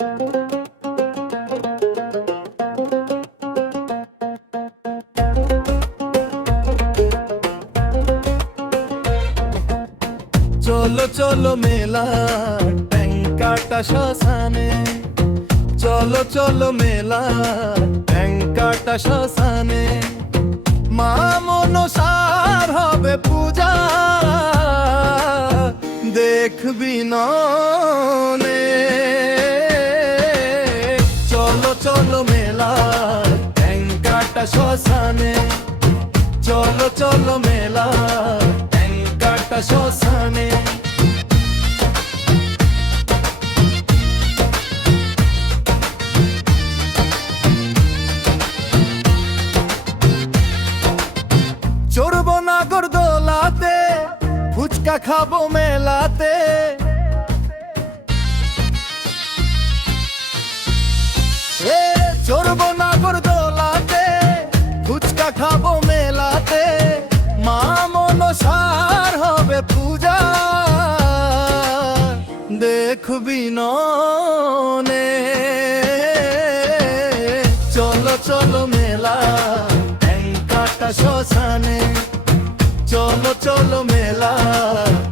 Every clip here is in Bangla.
চলো চলো মেলা ট্যাঙ্কাটা শ্মশানে, চলো চলো মেলা ট্যাঙ্কাটা শ্মশানে, মা মনসার হবে পূজা দেখবি ননে। চলো চলো মেলা ট্যাঙ্কাটা শ্মশানে, চলো চলো মেলা ট্যাঙ্কাটা শ্মশানে। চড়বো নাগরদোলাতে, ফুচকা খাবো মেলাতে, চড়বো নাগরদোলাতে, ফুচকা খাবো মেলাতে, মা মনসার হবে পূজা দেখবি ননে। চলো চলো মেলা ট্যাঙ্কাটা শ্মশানে, চলো চলো মেলা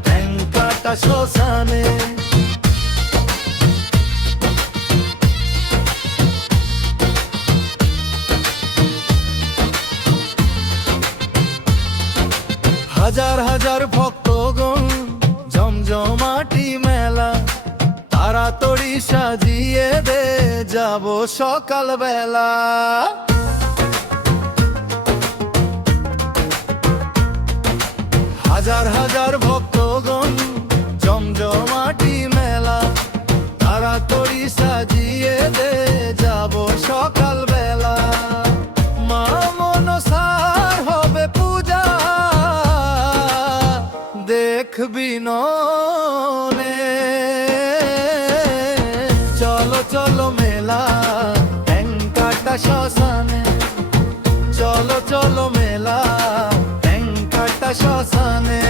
ট্যাঙ্কাটা শ্মশানে। হাজার হাজার ভক্তগণ জমজমাটি মেলা, তাড়াতাড়ি সাজিয়ে দে যাব সকাল বেলা। হাজার হাজার ভক্তগণ জমজমাটি মেলা, তাড়াতাড়ি সাজিয়ে দে যাব সকাল বেলা, মা মনসার হবে পূজা দেখবি ননে। চলো চলো মেলা ট্যাঙ্কাটা শ্মশানে, চলো চলো মেলা ট্যাঙ্কাটা শ্মশানে।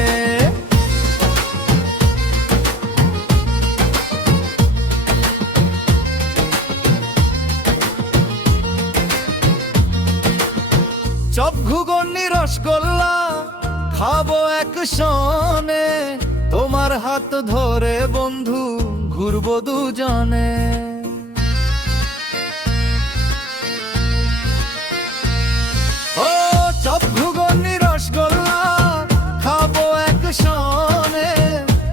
চপ ঘুগনি রসগোল্লা খাবো একসনে, তোমার হাত ধরে বন্ধু ঘুরবো দুজনে। ও চপ ঘুগনি রসগোল্লা খাবো একসনে,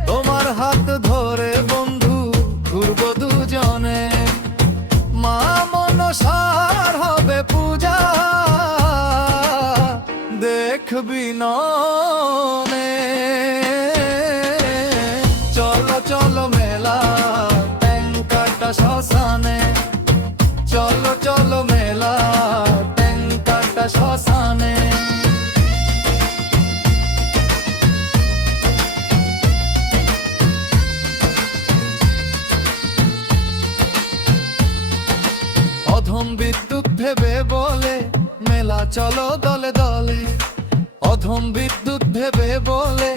তোমার হাত ধরে বন্ধু ঘুরবো দুজনে, মা মনসার হবে পূজা দেখবি ননে। চলো চলো মেলা ট্যাঙ্কাটা শ্মশানে, চলো চলো মেলা ট্যাঙ্কাটা শ্মশানে। অধম বিদ্যুৎ ভেবে বলে মেলা চলো দলে দলে, অধম বিদ্যুৎ ভেবে বলে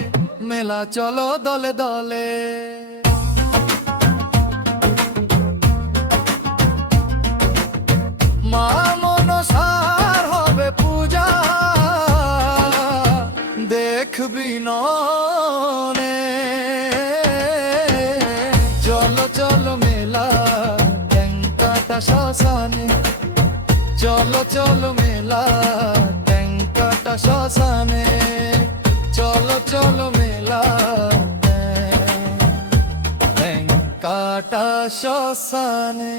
মেলা চলো দলে দলে। মা মনসার হবে পূজা দেখবি ননে। চলো চলো মেলা ট্যাঙ্কাটা শ্মশানে, চলো চলো মেলা ট্যাঙ্কাটা শ্মশানে, চলো চলো মেলা ট্যাঙ্কাটা শ্মশানে।